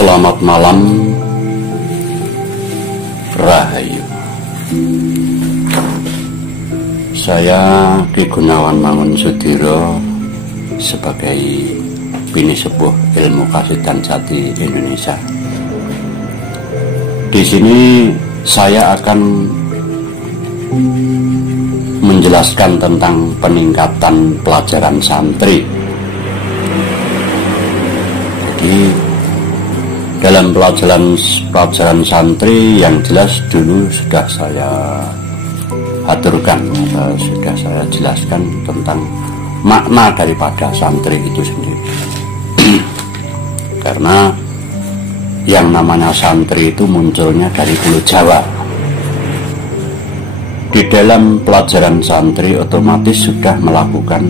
Selamat malam, Rahayu. Saya Ki Gunawan Mangunsudiro sebagai Bini Sepuh Ilmu Kasidan Jati Indonesia. Di sini saya akan menjelaskan tentang peningkatan pelajaran santri. Jadi dalam pelajaran santri yang jelas dulu sudah saya aturkan atau sudah saya jelaskan tentang makna daripada santri itu sendiri. Karena yang namanya santri itu munculnya dari Pulau Jawa. Di dalam pelajaran santri otomatis sudah melakukan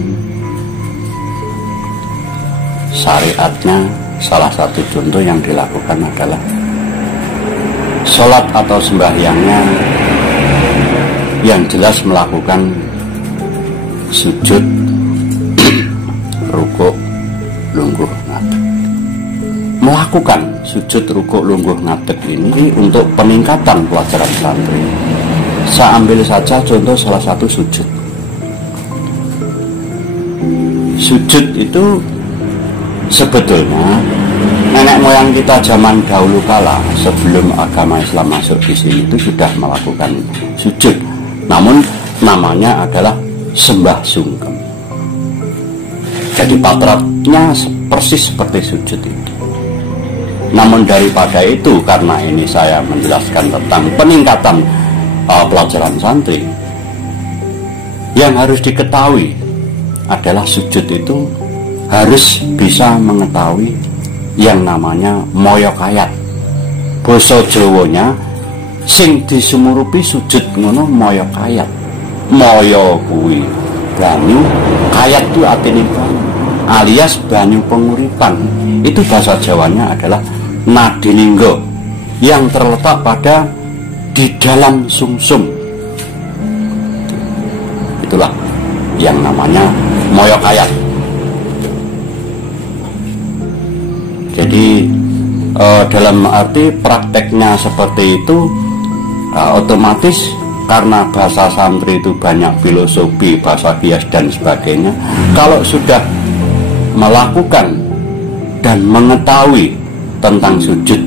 syariatnya. Salah satu contoh yang dilakukan adalah sholat atau sembahyangnya yang jelas melakukan sujud, rukuk, lungguh, ngadeg. Melakukan sujud, rukuk, lungguh, ngadeg ini untuk peningkatan pelajaran santri. Saya ambil saja contoh salah satu sujud. Sujud itu sebetulnya nenek moyang kita zaman dahulu kala sebelum agama Islam masuk di sini itu sudah melakukan sujud. Namun namanya adalah sembah sungkem. Jadi patratnya persis seperti sujud itu. Namun daripada itu, karena ini saya menjelaskan tentang peningkatan pelajaran santri, yang harus diketahui adalah sujud itu harus bisa mengetahui yang namanya moyo kayat. Basa Jawanya sing disumurupi sujud ngono moyo kayat. Moyo kuwi banyu, kayat itu artinya banyu, alias banyu penguripan. Itu bahasa Jawanya adalah nadilingga yang terletak pada di dalam sumsum. Itulah yang namanya moyo kayat. Jadi dalam arti prakteknya seperti itu, otomatis karena bahasa santri itu banyak filosofi, bahasa hias dan sebagainya. Kalau sudah melakukan dan mengetahui tentang sujud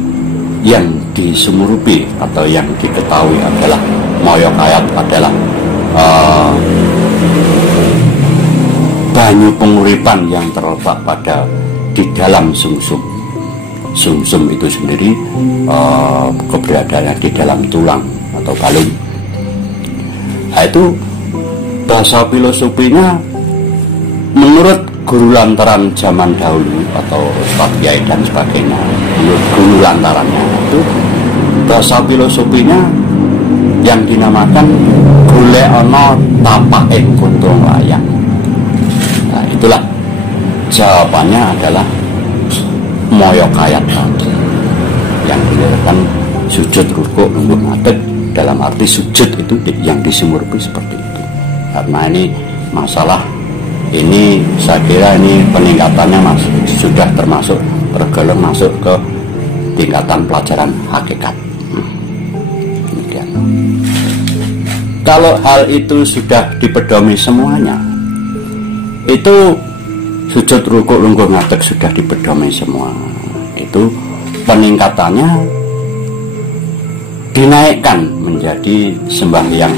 yang disumurupi atau yang diketahui adalah moyo kayat adalah banyu penguripan yang terletak pada di dalam sumsum. Sumsum itu sendiri keberadaannya di dalam tulang atau balung. Nah, itu bahasa filosofinya menurut guru lantaran zaman dahulu atau Ustadz Kiai dan sebagainya. Menurut guru lantarannya itu bahasa filosofinya yang dinamakan golek ana tapake kuntung layang. Nah, itulah jawabannya adalah moyo kayat tadi yang dinamakan sujud, rukuk, lungguh, ngadeg. Dalam arti sujud itu yang disumurupi seperti itu. Karena ini masalah ini saya kira ini peningkatannya sudah termasuk tergolong masuk ke tingkatan pelajaran hakikat. Demikian. Kalau hal itu sudah dipedomi semuanya, itu sujud, rukuk, lungguh, ngadeg sudah dipedomi semua. Itu peningkatannya dinaikkan menjadi sembahyang.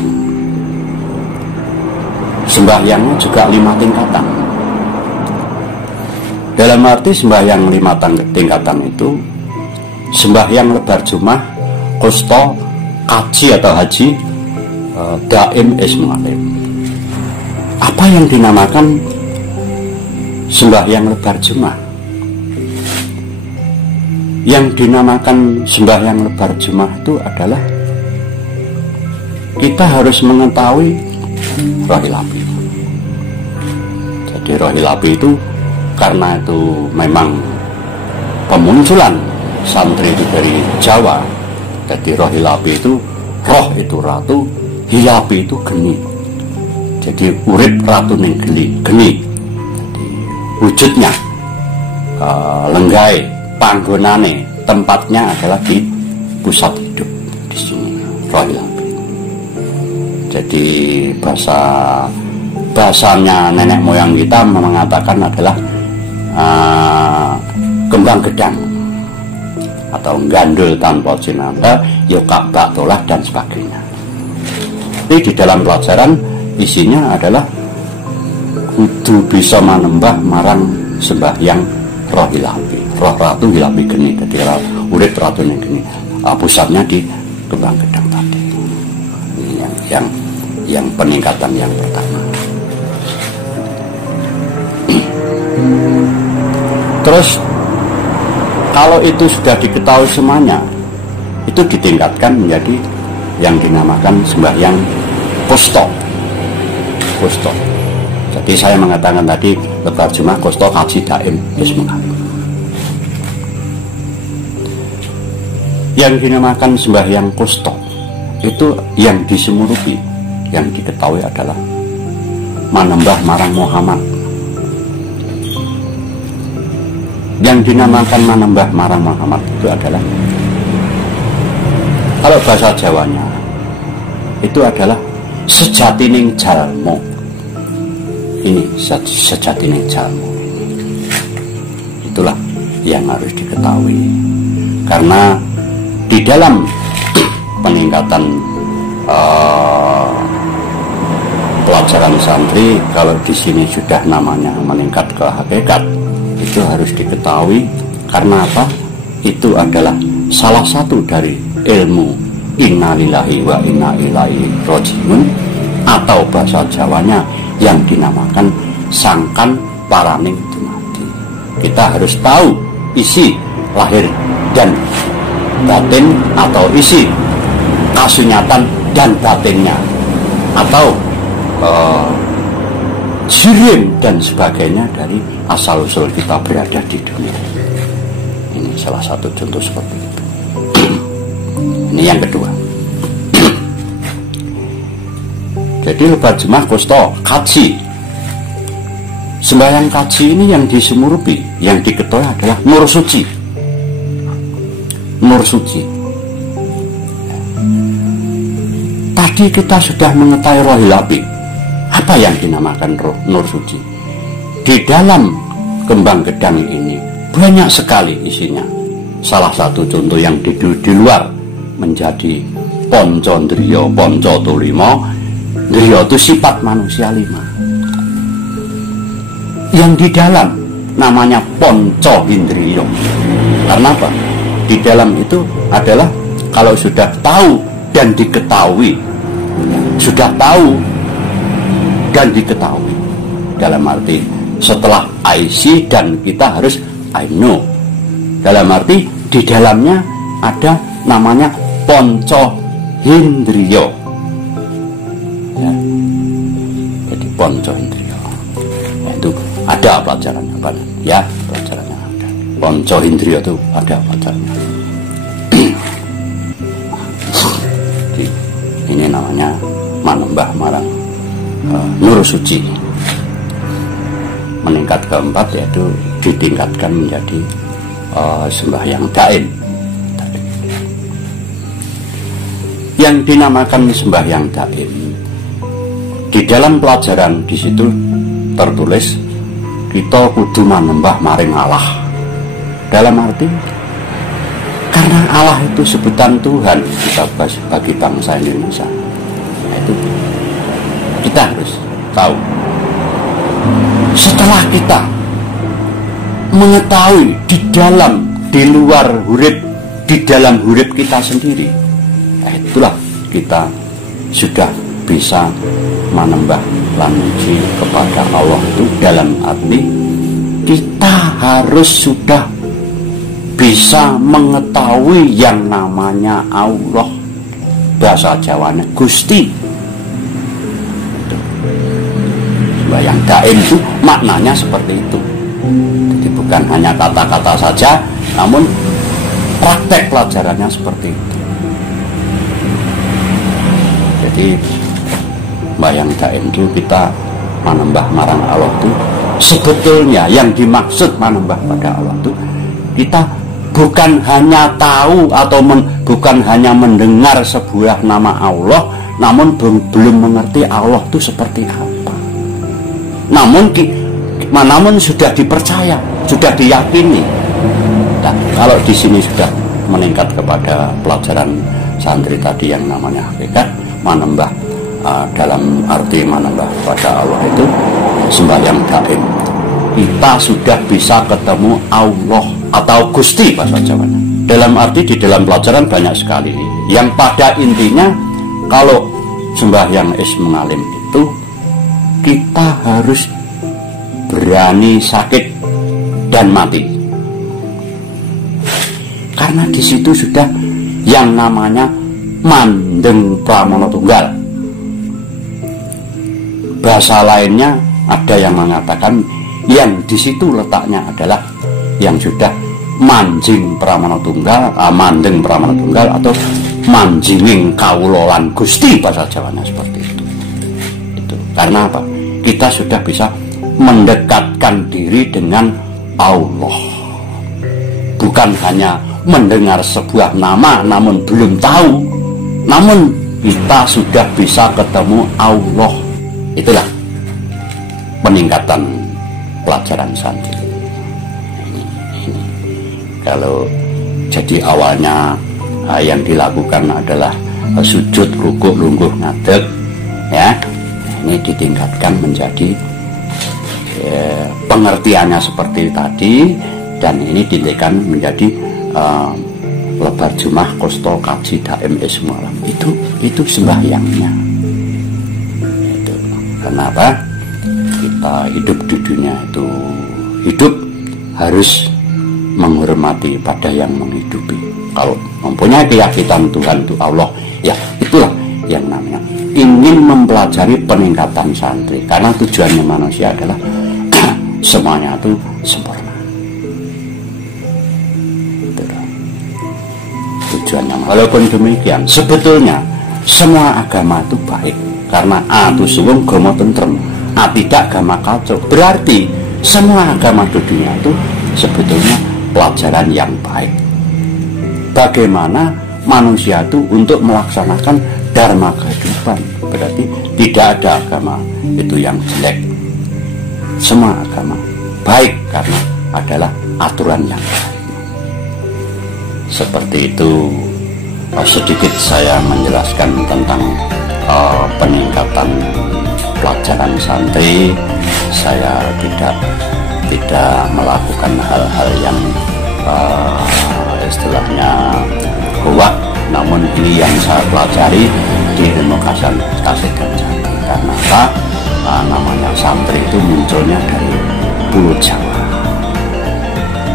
Sembahyangnya juga 5 tingkatan. Dalam arti sembahyang 5 tingkatan itu sembahyang lebar Jumat, kusto, kaji atau haji, daim, ismu'alim. Apa yang dinamakan sembahyang lebar Jumat? Yang dinamakan sembahyang lebar Jumat itu adalah kita harus mengetahui rohil api. Jadi rohil api itu karena itu memang pemunculan santri itu dari Jawa. Jadi rohil api itu, roh itu ratu, hilapi itu geni. Jadi urip ratu ning geni. Jadi wujudnya lenggai panggonane tempatnya adalah di pusat hidup di sini, roh ilahi. Jadi bahasanya nenek moyang kita mengatakan adalah kembang gedang atau gandul tanpa cinanta, yokak baktolah dan sebagainya. Tapi di dalam pelajaran isinya adalah kudu bisa manembah marang sembahyang roh ilahi, roh ratu ilahi geni. Jadi urip ratunya geni, pusatnya di kembang gedang tadi. Ini yang peningkatan yang pertama. Terus kalau itu sudah diketahui semuanya, itu ditingkatkan menjadi yang dinamakan sembahyang kusto. Jadi saya mengatakan tadi lebar Jumat kusto haji daim bismillah. Yang dinamakan sembahyang kusto itu yang disemurupi, yang diketahui adalah manembah marang Muhammad. Yang dinamakan manembah marang Muhammad itu adalah, kalau bahasa Jawanya itu adalah sejatining jalmo. Ini sejatining jalmo. Itulah yang harus diketahui. Karena di dalam peningkatan pelajaran santri, kalau di sini sudah namanya meningkat ke hakikat, itu harus diketahui. Karena apa? Itu adalah salah satu dari ilmu innalillahi wa inna ilaihi rajiun, atau bahasa Jawanya yang dinamakan sangkan paraning dumadi. Kita harus tahu isi lahir dan batin, atau isi kasunyatan dan batinnya, atau jirim dan sebagainya dari asal-usul kita berada di dunia. Ini salah satu contoh seperti itu. Ini yang kedua. Jadi lebar jemaah kusto kaji. Sembahyang kaji ini yang disemurupi, yang diketahui adalah nur suci. Nur suci. Tadi kita sudah mengetahui roh ilahi. Apa yang dinamakan roh nur suci? Di dalam kembang gedang ini banyak sekali isinya. Salah satu contoh yang di luar menjadi ponco ndriya, ponco tulima. Ndriya itu sifat manusia 5. Yang di dalam namanya ponco indriya. Karena apa? Di dalam itu adalah kalau sudah tahu dan diketahui, sudah tahu dan diketahui, dalam arti setelah I see dan kita harus I know. Dalam arti di dalamnya ada namanya ponco indriya. Ya. Jadi ponco indriya. Ya, itu ada pelajarannya, Pak. Ya, pelajarannya ada. Ponco indriya itu ada pelajarannya. Jadi, ini namanya manembah marang nur suci. Meningkat keempat yaitu ditingkatkan menjadi sembahyang daim. Yang dinamakan sembahyang daim, di dalam pelajaran di situ tertulis kita kudu manembah maring Allah. Dalam arti karena Allah itu sebutan Tuhan kita bagi bangsa Indonesia. Nah, itu kita harus tahu. Setelah kita mengetahui di luar huruf, di dalam huruf kita sendiri, itulah kita sudah bisa menembah lamuji kepada Allah. Itu dalam arti kita harus sudah bisa mengetahui yang namanya Allah, bahasa Jawanya Gusti. Sembahyang daim itu maknanya seperti itu. Jadi bukan hanya kata-kata saja, namun praktek pelajarannya seperti itu. Jadi sembahyang daim itu kita manembah marang Allah itu sebetulnya yang dimaksud manembah pada Allah itu kita bukan hanya tahu atau bukan hanya mendengar sebuah nama Allah, namun belum mengerti Allah itu seperti apa. Namun sudah dipercaya, sudah diyakini. Nah, kalau di sini sudah meningkat kepada pelajaran santri tadi yang namanya hakikat, menambah dalam arti menambah pada Allah itu sembahyang daim. Kita sudah bisa ketemu Allah atau Gusti bahasa Jawa. Dalam arti di dalam pelajaran banyak sekali. Yang pada intinya kalau sembahyang mengalim itu kita harus berani sakit dan mati. Karena di situ sudah yang namanya mandeng pramana tunggal. Bahasa lainnya ada yang mengatakan yang di situ letaknya adalah yang sudah manjing pramana tunggal, mandeng pramana tunggal atau manjinging kawulolan Gusti bahasa Jawanya seperti itu. Itu karena apa? Kita sudah bisa mendekatkan diri dengan Allah. Bukan hanya mendengar sebuah nama namun belum tahu, namun kita sudah bisa ketemu Allah. Itulah peningkatan pelajaran santri. Ini. Kalau jadi awalnya yang dilakukan adalah sujud, rukuk, lungguh, ngadeg, ya, ini ditingkatkan menjadi pengertiannya seperti tadi, dan ini ditingkatkan menjadi lebar jumah, kosto, kaji, daim, semalam. Itu sembahyangnya. Itu. Kenapa? Kita hidup di dunia itu hidup harus menghormati pada yang menghidupi. Kalau mempunyai keyakinan Tuhan itu Allah, ya itulah yang namanya ingin mempelajari peningkatan santri. Karena tujuannya manusia adalah semuanya itu sempurna. Itulah tujuannya. Walaupun demikian, sebetulnya semua agama itu baik. Karena atu suwung gomo tentrem, tidak agama kacau. Berarti semua agama di dunia itu sebetulnya pelajaran yang baik. Bagaimana manusia itu untuk melaksanakan dharma kehidupan. Berarti tidak ada agama itu yang jelek. Semua agama baik karena adalah aturan yang baik. Seperti itu sedikit saya menjelaskan tentang peningkatan pelajaran santri. Saya tidak melakukan hal-hal yang istilahnya hoak, namun ini yang saya pelajari di ilmu kasih dan jati. Karena apa? Namanya santri itu munculnya dari Pulau Jawa.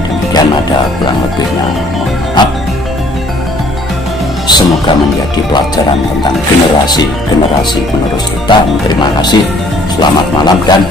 Demikian ada kurang lebihnya, mohon maaf. Semoga menjadi pelajaran tentang generasi menerus kita. Terima kasih. Selamat malam dan